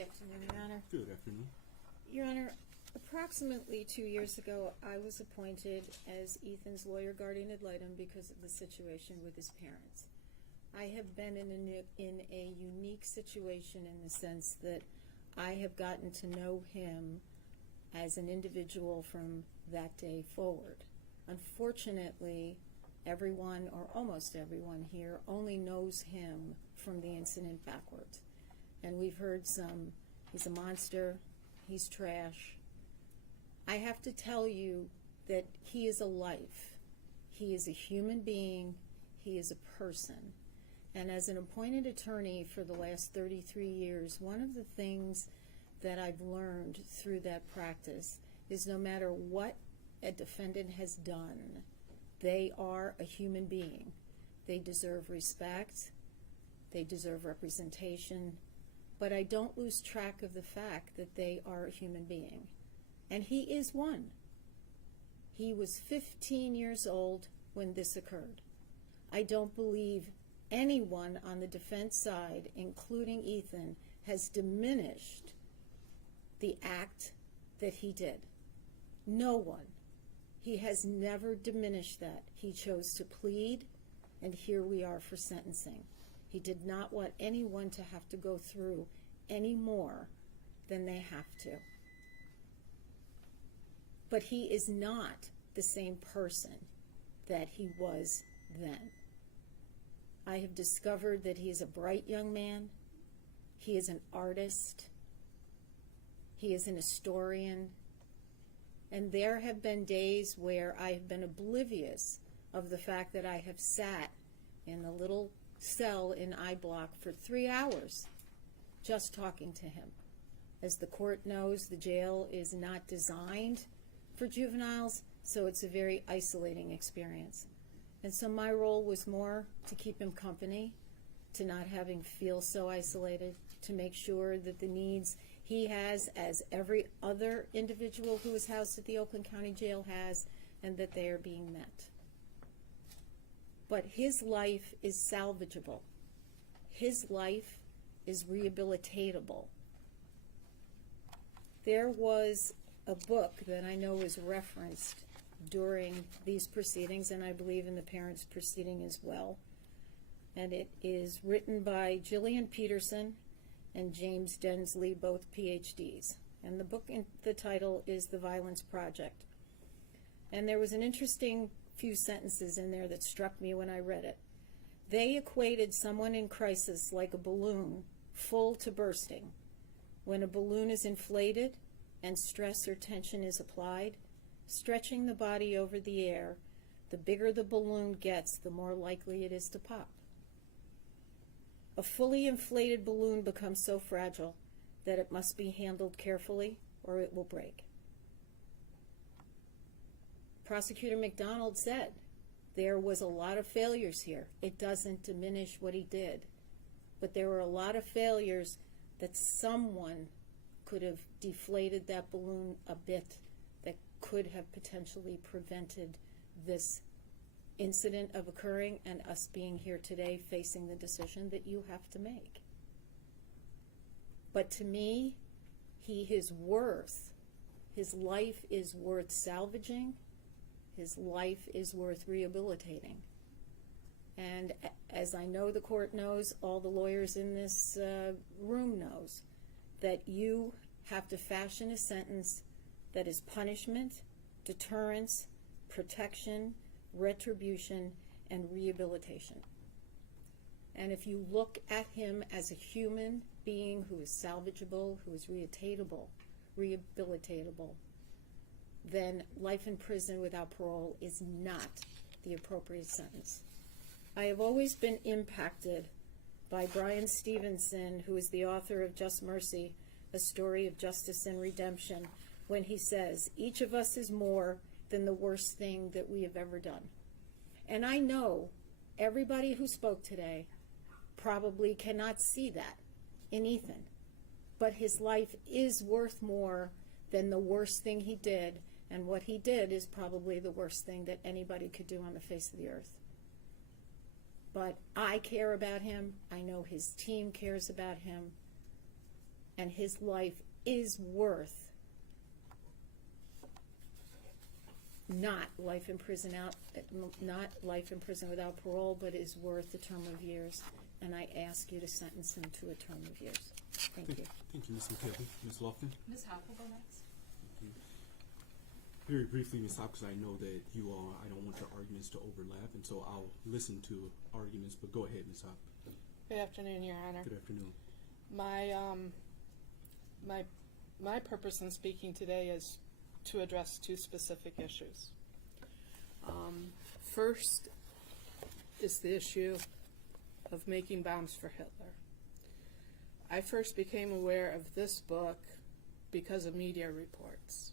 afternoon, Your Honor. Good afternoon. Your Honor, approximately 2 years ago, I was appointed as Ethan's lawyer guardian ad litem because of the situation with his parents. I have been in a unique situation in the sense that I have gotten to know him as an individual from that day forward. Unfortunately, everyone, or almost everyone here, only knows him from the incident backwards. And we've heard some, he's a monster, he's trash. I have to tell you that he is a life. He is a human being. He is a person. And as an appointed attorney for the last 33 years, one of the things that I've learned through that practice is no matter what a defendant has done, they are a human being. They deserve respect. They deserve representation. But I don't lose track of the fact that they are a human being. And he is one. He was 15 years old when this occurred. I don't believe anyone on the defense side, including Ethan, has diminished the act that he did. No one. He has never diminished that. He chose to plead, and here we are for sentencing. He did not want anyone to have to go through any more than they have to. But he is not the same person that he was then. I have discovered that he is a bright young man. He is an artist. He is an historian. And there have been days where I have been oblivious of the fact that I have sat in the little cell in I Block for 3 hours just talking to him. As the court knows, the jail is not designed for juveniles, so it's a very isolating experience. And so my role was more to keep him company, to not have him feel so isolated, to make sure that the needs he has, as every other individual who is housed at the Oakland County Jail has, and that they are being met. But his life is salvageable. His life is rehabilitatable. There was a book that I know was referenced during these proceedings, and I believe in the parents' proceeding as well. And it is written by Gillian Peterson and James Densley, both PhDs. And the book, the title is The Violence Project. And there was an interesting few sentences in there that struck me when I read it. They equated someone in crisis like a balloon full to bursting. When a balloon is inflated and stress or tension is applied, stretching the body over the air, the bigger the balloon gets, the more likely it is to pop. A fully inflated balloon becomes so fragile that it must be handled carefully or it will break. Prosecutor McDonald said there was a lot of failures here. It doesn't diminish what he did, but there were a lot of failures that someone could have deflated that balloon a bit that could have potentially prevented this incident of occurring and us being here today facing the decision that you have to make. But to me, his life is worth salvaging. His life is worth rehabilitating. And as I know the court knows, all the lawyers in this room knows, that you have to fashion a sentence that is punishment, deterrence, protection, retribution, and rehabilitation. And if you look at him as a human being who is salvageable, who is rehabilitatable, then life in prison without parole is not the appropriate sentence. I have always been impacted by Brian Stevenson, who is the author of Just Mercy, A Story of Justice and Redemption, when he says, each of us is more than the worst thing that we have ever done. And I know everybody who spoke today probably cannot see that in Ethan, but his life is worth more than the worst thing he did, and what he did is probably the worst thing that anybody could do on the face of the earth. But I care about him. I know his team cares about him. and his life is worth not life in prison without parole, but is worth the term of years. And I ask you to sentence him to a term of years. Thank you. Thank you, Ms. McKelvey. Ms. Lofton? Ms. Hopp will go next. Thank you. Very briefly, Ms. Hopp, because I know that you all, I don't want your arguments to overlap, and so I'll listen to arguments, but go ahead, Ms. Hopp. Good afternoon, Your Honor. Good afternoon. My purpose in speaking today is to address two specific issues. First is the issue of making bombs for Hitler. I first became aware of this book because of media reports.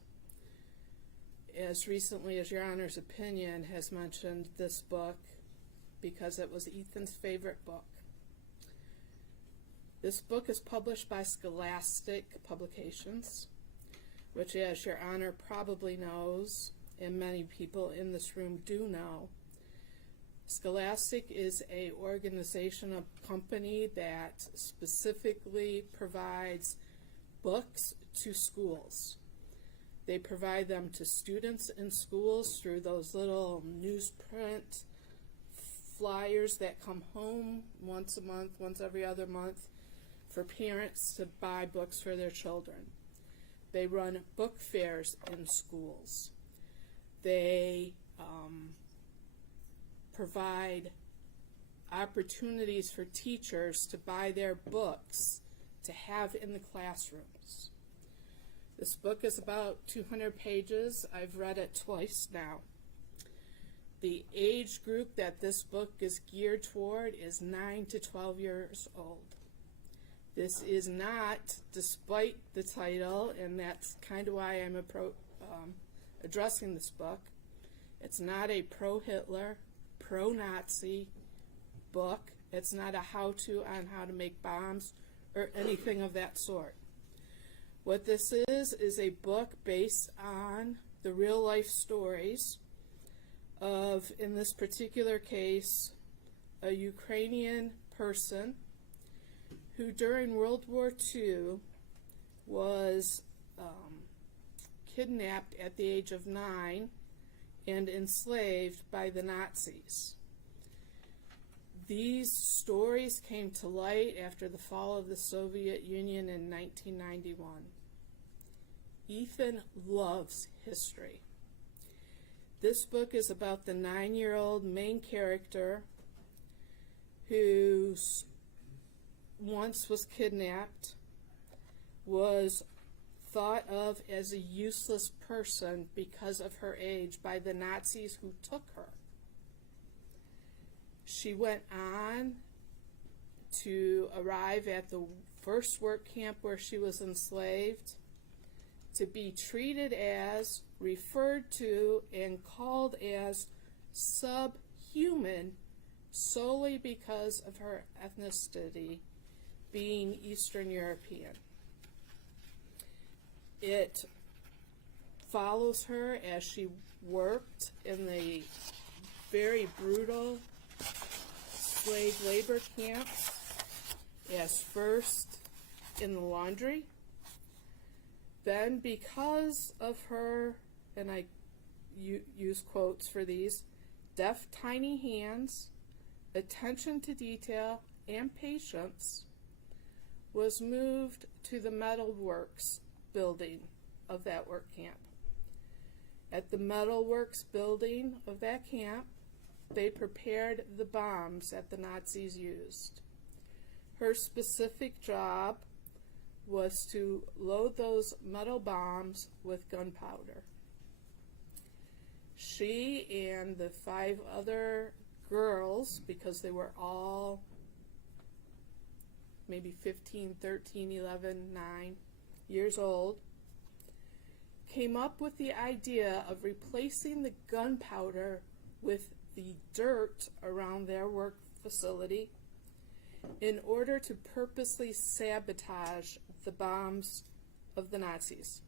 As recently as Your Honor's opinion has mentioned this book because it was Ethan's favorite book. This book is published by Scholastic Publications, which, as Your Honor probably knows, and many people in this room do know, Scholastic is an organization, a company that specifically provides books to schools. They provide them to students in schools through those little newsprint flyers that come home once a month, once every other month, for parents to buy books for their children. They run book fairs in schools. They provide opportunities for teachers to buy their books to have in the classrooms. This book is about 200 pages. I've read it twice now. The age group that this book is geared toward is 9 to 12 years old. This is not, despite the title, and that's kind of why I'm addressing this book, it's not a pro-Hitler, pro-Nazi book. It's not a how-to on how to make bombs or anything of that sort. What this is a book based on the real-life stories of, in this particular case, a Ukrainian person who during World War II was kidnapped at the age of 9 and enslaved by the Nazis. These stories came to light after the fall of the Soviet Union in 1991. Ethan loves history. This book is about the 9-year-old main character who once was kidnapped, was thought of as a useless person because of her age by the Nazis who took her. She went on to arrive at the first work camp where she was enslaved, to be treated as, referred to, and called as subhuman solely because of her ethnicity, being Eastern European. It follows her as she worked in the very brutal slave labor camps, as first in the laundry, then because of her, and I use quotes for these, deft tiny hands, attention to detail, and patience, was moved to the metalworks building of that work camp. At the metalworks building of that camp, they prepared the bombs that the Nazis used. Her specific job was to load those metal bombs with gunpowder. She and the 5 other girls, because they were all maybe 15, 13, 11, 9 years old, came up with the idea of replacing the gunpowder with the dirt around their work facility in order to purposely sabotage the bombs of the Nazis,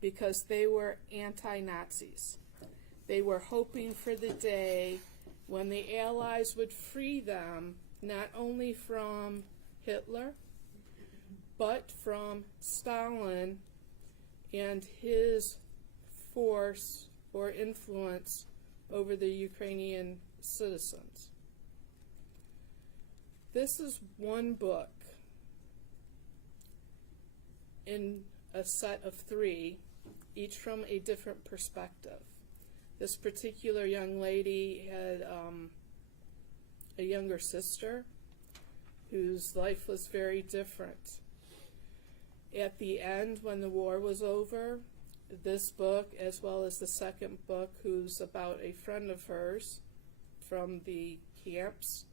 because they were anti-Nazis. They were hoping for the day when the Allies would free them not only from Hitler, but from Stalin and his force or influence over the Ukrainian citizens. This is one book in a set of 3, each from a different perspective. This particular young lady had a younger sister whose life was very different. At the end, when the war was over, this book, as well as the second book, who's about a friend of hers from the camps,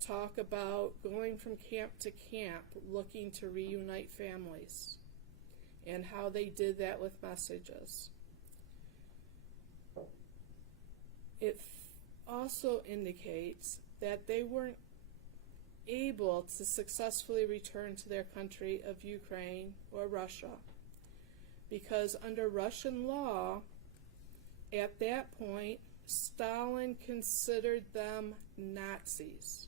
talk about going from camp to camp, looking to reunite families, and how they did that with messages. It also indicates that they weren't able to successfully return to their country of Ukraine or Russia, because under Russian law, at that point, Stalin considered them Nazis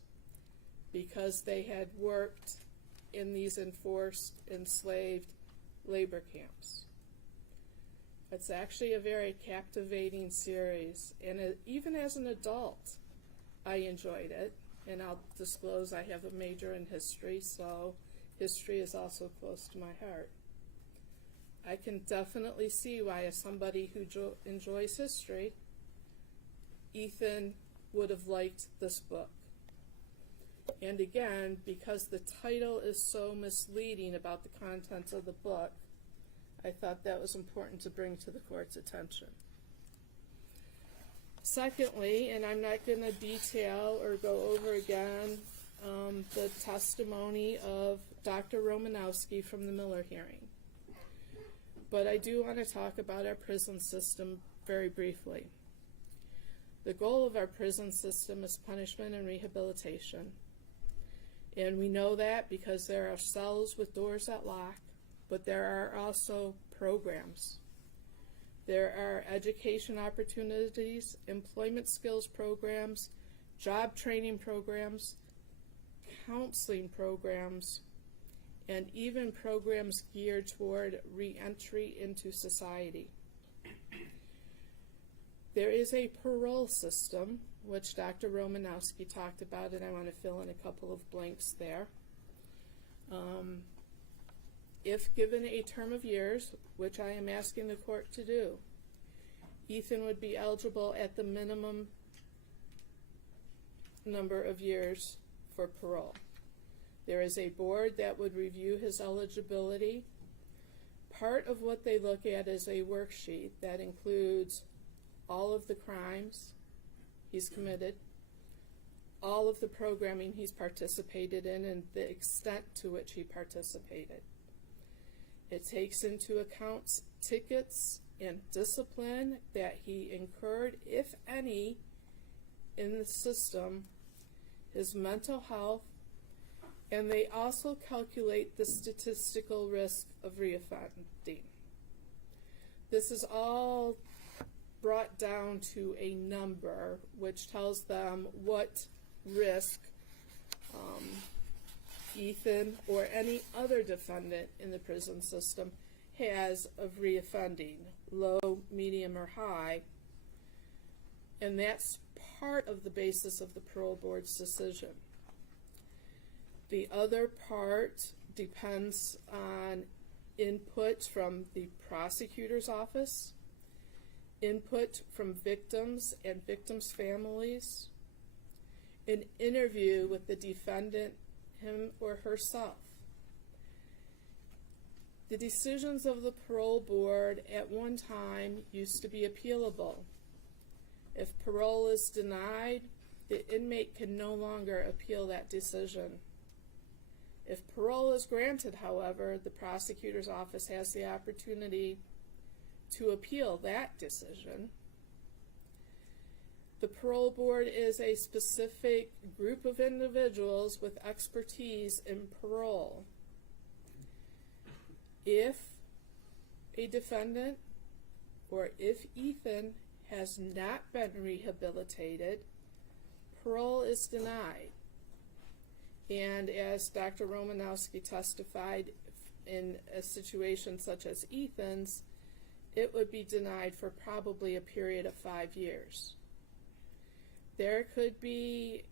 because they had worked in these enforced, enslaved labor camps. It's actually a very captivating series, and even as an adult, I enjoyed it. And I'll disclose I have a major in history, so history is also close to my heart. I can definitely see why, as somebody who enjoys history, Ethan would have liked this book. And again, because the title is so misleading about the contents of the book, I thought that was important to bring to the court's attention. Secondly, and I'm not going to detail or go over again the testimony of Dr. Romanowski from the Miller hearing, but I do want to talk about our prison system very briefly. The goal of our prison system is punishment and rehabilitation, and we know that because there are cells with doors that lock, but there are also programs. There are education opportunities, employment skills programs, job training programs, counseling programs, and even programs geared toward re-entry into society. There is a parole system, which Dr. Romanowski talked about, and I want to fill in a couple of blanks there. If given a term of years, which I am asking the court to do, Ethan would be eligible at the minimum number of years for parole. There is a board that would review his eligibility. Part of what they look at is a worksheet that includes all of the crimes he's committed, all of the programming he's participated in, and the extent to which he participated. It takes into account tickets and discipline that he incurred, if any, in the system, his mental health, and they also calculate the statistical risk of reoffending. This is all brought down to a number which tells them what risk Ethan or any other defendant in the prison system has of reoffending, low, medium, or high, and that's part of the basis of the parole board's decision. The other part depends on input from the prosecutor's office, input from victims and victims' families, an interview with the defendant, him or herself. The decisions of the parole board at one time used to be appealable. If parole is denied, the inmate can no longer appeal that decision. If parole is granted, however, the prosecutor's office has the opportunity to appeal that decision. The parole board is a specific group of individuals with expertise in parole. If a defendant or if Ethan has not been rehabilitated, parole is denied. And as Dr. Romanowski testified, in a situation such as Ethan's, it would be denied for probably a period of 5 years. There could be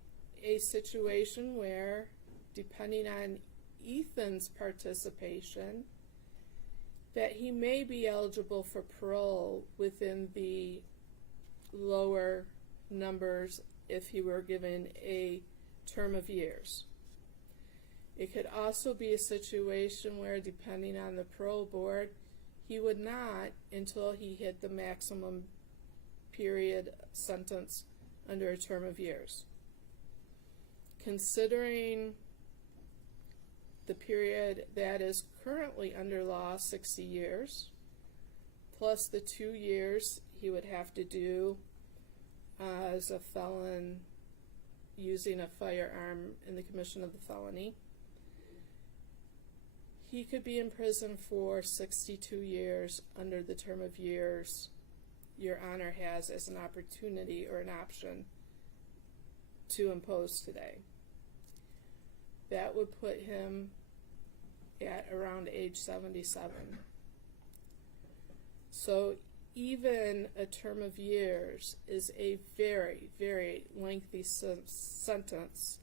a situation where, depending on Ethan's participation, that he may be eligible for parole within the lower numbers if he were given a term of years. It could also be a situation where, depending on the parole board, he would not until he hit the maximum period sentence under a term of years. Considering the period that is currently under law, 60 years, plus the 2 years he would have to do as a felon using a firearm in the commission of the felony, he could be in prison for 62 years under the term of years Your Honor has as an opportunity or an option to impose today. That would put him at around age 77. So even a term of years is a very, very lengthy sentence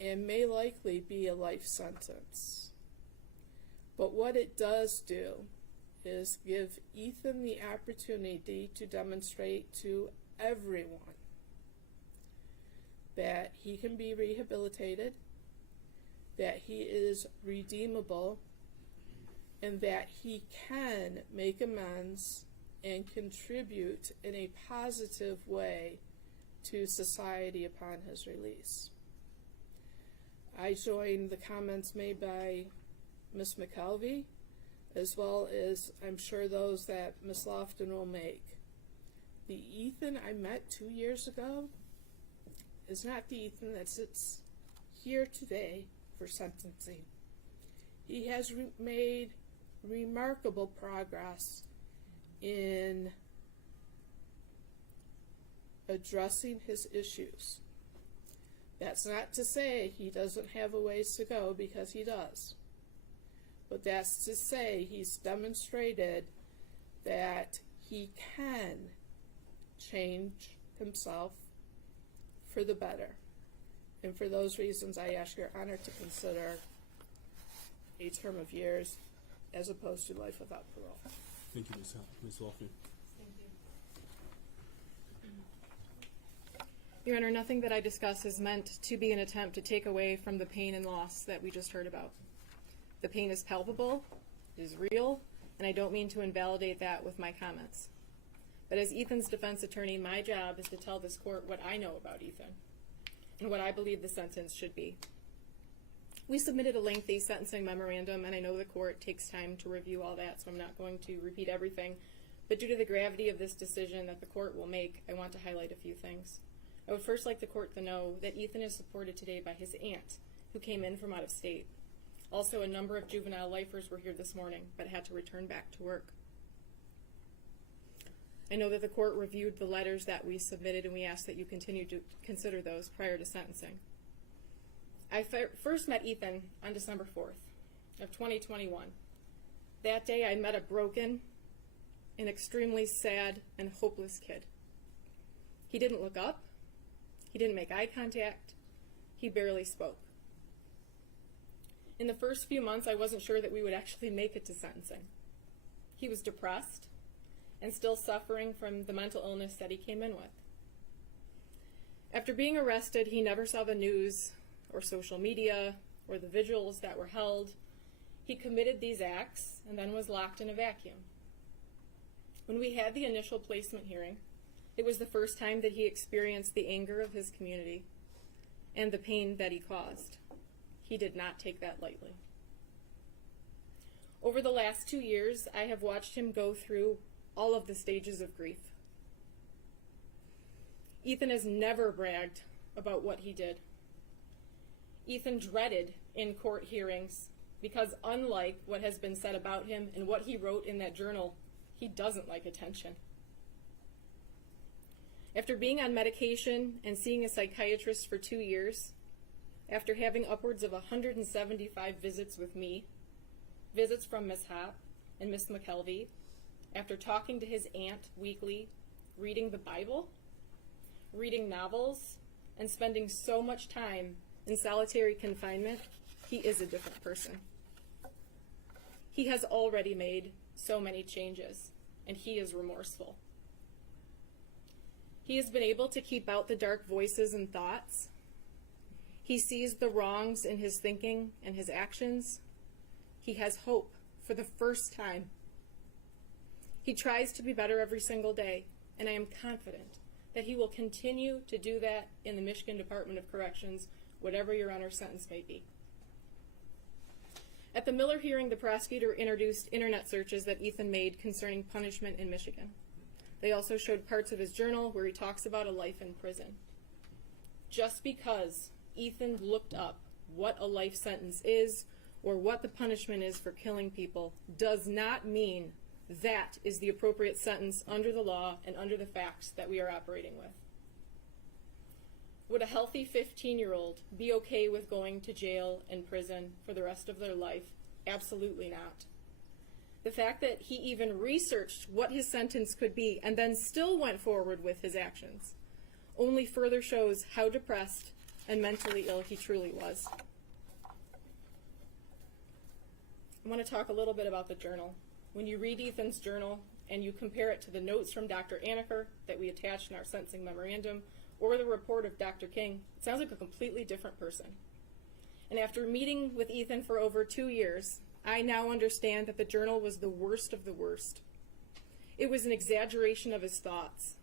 and may likely be a life sentence. But what it does do is give Ethan the opportunity to demonstrate to everyone that he can be rehabilitated, that he is redeemable, and that he can make amends and contribute in a positive way to society upon his release. I join the comments made by Ms. McKelvey, as well as I'm sure those that Ms. Lofton will make. The Ethan I met 2 years ago is not the Ethan that sits here today for sentencing. He has made remarkable progress in addressing his issues. That's not to say he doesn't have a ways to go, because he does. But that's to say he's demonstrated that he can change himself for the better. And for those reasons, I ask Your Honor to consider a term of years as opposed to life without parole. Thank you, Ms. Lofton. Your Honor, nothing that I discuss is meant to be an attempt to take away from the pain and loss that we just heard about. The pain is palpable, it is real, and I don't mean to invalidate that with my comments. But as Ethan's defense attorney, my job is to tell this court what I know about Ethan and what I believe the sentence should be. We submitted a lengthy sentencing memorandum, and I know the court takes time to review all that, so I'm not going to repeat everything. But due to the gravity of this decision that the court will make, I want to highlight a few things. I would first like the court to know that Ethan is supported today by his aunt, who came in from out of state. Also, a number of juvenile lifers were here this morning, but had to return back to work. I know that the court reviewed the letters that we submitted, and we ask that you continue to consider those prior to sentencing. I first met Ethan on December 4th of 2021. That day I met a broken, an extremely sad and hopeless kid. He didn't look up. He didn't make eye contact. He barely spoke. In the first few months, I wasn't sure that we would actually make it to sentencing. He was depressed and still suffering from the mental illness that he came in with. After being arrested, he never saw the news or social media or the vigils that were held. He committed these acts and then was locked in a vacuum. When we had the initial placement hearing, it was the first time that he experienced the anger of his community and the pain that he caused. He did not take that lightly. Over the last 2 years, I have watched him go through all of the stages of grief. Ethan has never bragged about what he did. Ethan dreaded in court hearings because, unlike what has been said about him and what he wrote in that journal, he doesn't like attention. After being on medication and seeing a psychiatrist for 2 years, after having upwards of 175 visits with me, visits from Ms. Hopp and Ms. McKelvey, after talking to his aunt weekly, reading the Bible, reading novels, and spending so much time in solitary confinement, he is a different person. He has already made so many changes, and he is remorseful. He has been able to keep out the dark voices and thoughts. He sees the wrongs in his thinking and his actions. He has hope for the first time. He tries to be better every single day, and I am confident that he will continue to do that in the Michigan Department of Corrections, whatever your Honor's sentence may be. At the Miller hearing, the prosecutor introduced internet searches that Ethan made concerning punishment in Michigan. They also showed parts of his journal where he talks about a life in prison. Just because Ethan looked up what a life sentence is or what the punishment is for killing people does not mean that is the appropriate sentence under the law and under the facts that we are operating with. Would a healthy 15-year-old be okay with going to jail and prison for the rest of their life? Absolutely not. The fact that he even researched what his sentence could be and then still went forward with his actions only further shows how depressed and mentally ill he truly was. I want to talk a little bit about the journal. When you read Ethan's journal and you compare it to the notes from Dr. Anaker that we attached in our sentencing memorandum or the report of Dr. King, it sounds like a completely different person. And after meeting with Ethan for over 2 years, I now understand that the journal was the worst of the worst. It was an exaggeration of his thoughts.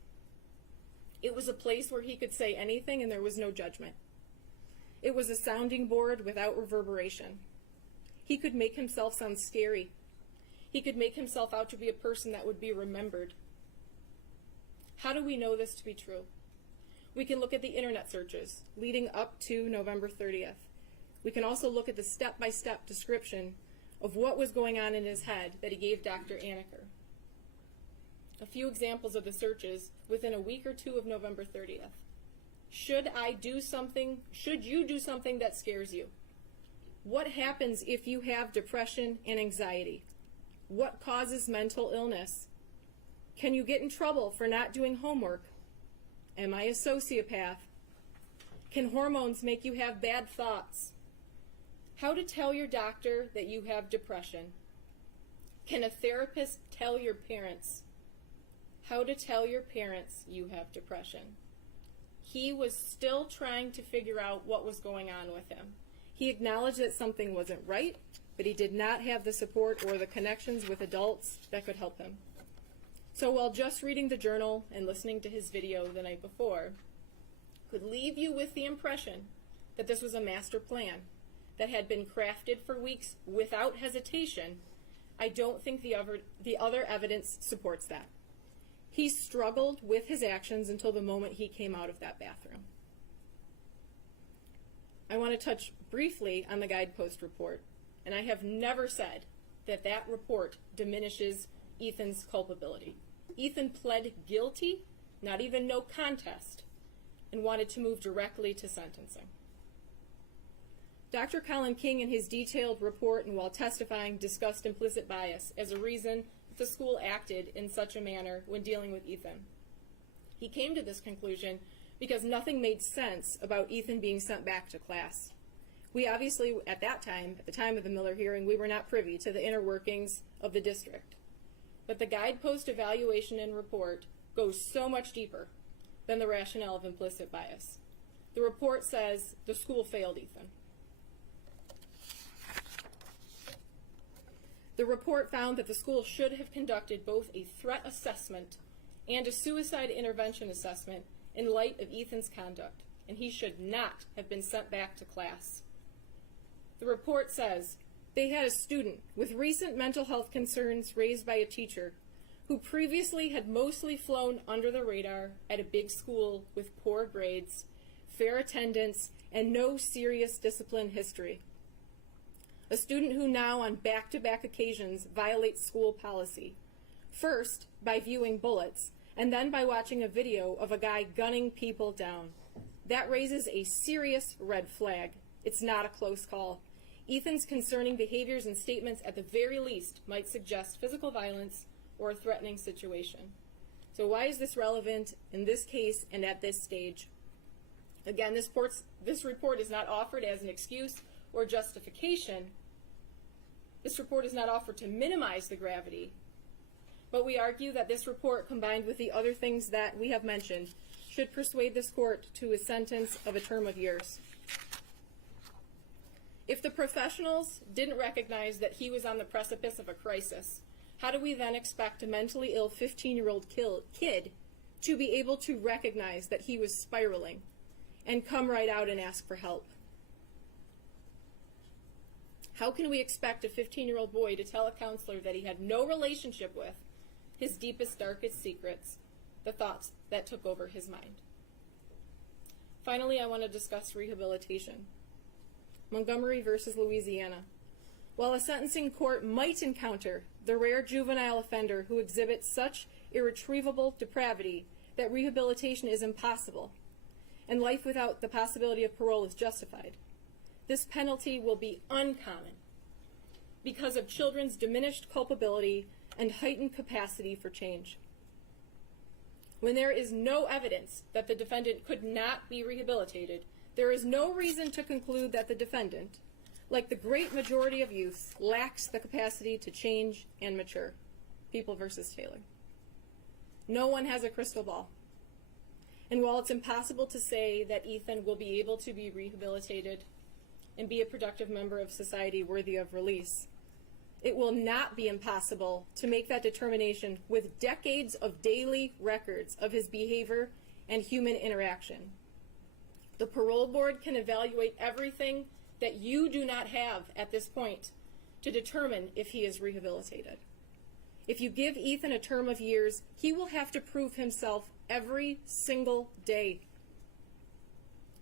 It was a place where he could say anything and there was no judgment. It was a sounding board without reverberation. He could make himself sound scary. He could make himself out to be a person that would be remembered. How do we know this to be true? We can look at the internet searches leading up to November 30th. We can also look at the step-by-step description of what was going on in his head that he gave Dr. Anaker. A few examples of the searches within a week or two of November 30th. Should you do something that scares you? What happens if you have depression and anxiety? What causes mental illness? Can you get in trouble for not doing homework? Am I a sociopath? Can hormones make you have bad thoughts? How to tell your doctor that you have depression? Can a therapist tell your parents? How to tell your parents you have depression? He was still trying to figure out what was going on with him. He acknowledged that something wasn't right, but he did not have the support or the connections with adults that could help him. So while just reading the journal and listening to his video the night before could leave you with the impression that this was a master plan that had been crafted for weeks without hesitation, I don't think the other evidence supports that. He struggled with his actions until the moment he came out of that bathroom. I want to touch briefly on the guidepost report, and I have never said that that report diminishes Ethan's culpability. Ethan pled guilty, not even no contest, and wanted to move directly to sentencing. Dr. Colin King, in his detailed report and while testifying, discussed implicit bias as a reason that the school acted in such a manner when dealing with Ethan. He came to this conclusion because nothing made sense about Ethan being sent back to class. We obviously, at the time of the Miller hearing, we were not privy to the inner workings of the district. But the guidepost evaluation and report goes so much deeper than the rationale of implicit bias. The report says the school failed Ethan. The report found that the school should have conducted both a threat assessment and a suicide intervention assessment in light of Ethan's conduct, and he should not have been sent back to class. The report says they had a student with recent mental health concerns raised by a teacher who previously had mostly flown under the radar at a big school with poor grades, fair attendance, and no serious discipline history. A student who now on back-to-back occasions violates school policy, first by viewing bullets, and then by watching a video of a guy gunning people down. That raises a serious red flag, It's not a close call. Ethan's concerning behaviors and statements at the very least might suggest physical violence or a threatening situation. So why is this relevant in this case and at this stage? Again, this report is not offered as an excuse or justification. This report is not offered to minimize the gravity, but we argue that this report, combined with the other things that we have mentioned, should persuade this court to a sentence of a term of years. If the professionals didn't recognize that he was on the precipice of a crisis, how do we then expect a mentally ill 15-year-old kid to be able to recognize that he was spiraling and come right out and ask for help? How can we expect a 15-year-old boy to tell a counselor that he had no relationship with his deepest, darkest secrets, the thoughts that took over his mind? Finally, I want to discuss rehabilitation. Montgomery versus Louisiana. While a sentencing court might encounter the rare juvenile offender who exhibits such irretrievable depravity that rehabilitation is impossible, and life without the possibility of parole is justified, this penalty will be uncommon because of children's diminished culpability and heightened capacity for change. When there is no evidence that the defendant could not be rehabilitated, there is no reason to conclude that the defendant, like the great majority of youth, lacks the capacity to change and mature. People versus Taylor. No one has a crystal ball. And while it's impossible to say that Ethan will be able to be rehabilitated and be a productive member of society worthy of release, it will not be impossible to make that determination with decades of daily records of his behavior and human interaction. The parole board can evaluate everything that you do not have at this point to determine if he is rehabilitated. If you give Ethan a term of years, he will have to prove himself every single day.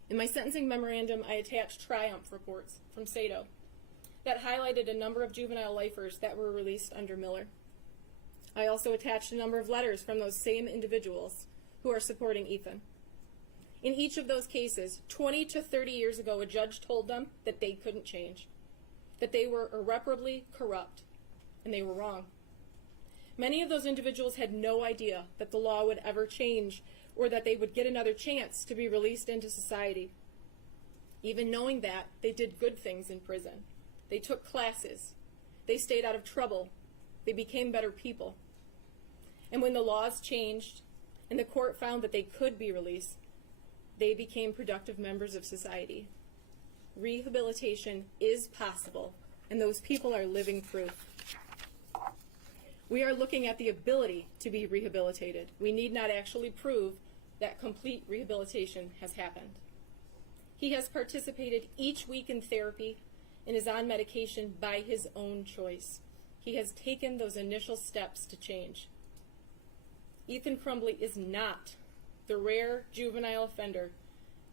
In my sentencing memorandum, I attached triumph reports from SATO that highlighted a number of juvenile lifers that were released under Miller. I also attached a number of letters from those same individuals who are supporting Ethan. In each of those cases, 20 to 30 years ago, a judge told them that they couldn't change, that they were irreparably corrupt, and they were wrong. Many of those individuals had no idea that the law would ever change or that they would get another chance to be released into society. Even knowing that, they did good things in prison. They took classes. They stayed out of trouble. They became better people. And when the laws changed and the court found that they could be released, they became productive members of society. Rehabilitation is possible, and those people are living proof. We are looking at the ability to be rehabilitated. We need not actually prove that complete rehabilitation has happened. He has participated each week in therapy and is on medication by his own choice. He has taken those initial steps to change. Ethan Crumbley is not the rare juvenile offender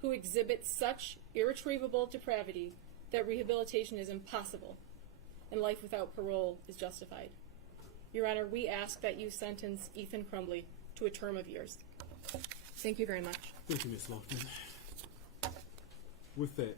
who exhibits such irretrievable depravity that rehabilitation is impossible and life without parole is justified. Your Honor, we ask that you sentence Ethan Crumbley to a term of years. Thank you very much. Thank you, Ms. Lofton. With that,